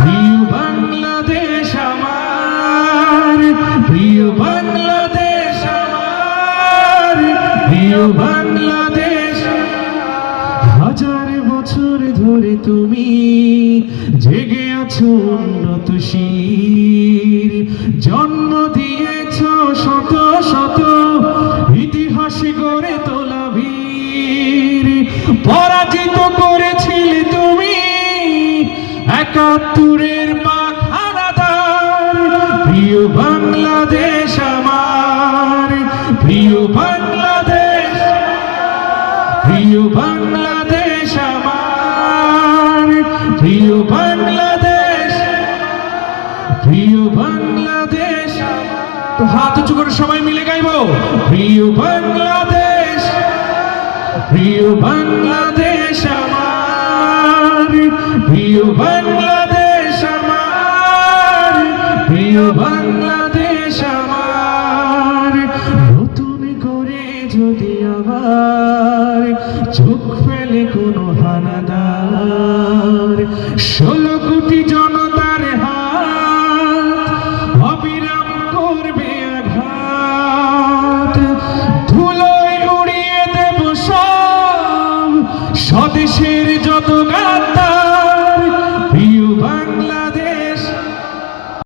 প্রিয় বাংলাদেশ আমার, প্রিয় বাংলাদেশ আমার, প্রিয় বাংলাদেশ। হাজার বছর ধরে তুমি জেগে আছো উন্নত শির, জন্ম দিয়েছ শত শত ইতিহাস গড়ে তোলা বীর। পরাজিত করেছিলে তুমি একাত্তরের পাক হানাদার। প্রিয় বাংলাদেশ আমার, প্রিয় বাংলাদেশ, প্রিয় বাংলাদেশ আমার, প্রিয় বাংলাদেশ, প্রিয় বাংলাদেশ। তো হাত উঁচু করে সবাই মিলে গাইবো, প্রিয় বাংলাদেশ, প্রিয় বাংলাদেশ আমার, প্রিয় বাংলাদেশ আমার, প্রিয় বাংলাদেশ আমার। নতুন করে যদি আবার চোখ ফেলে কোনো হানাদার, 16 কোটি জনতার হাত অবিরাম করবে আঘাত। ধুলোয় উড়িয়ে দেব সব স্বদেশের যত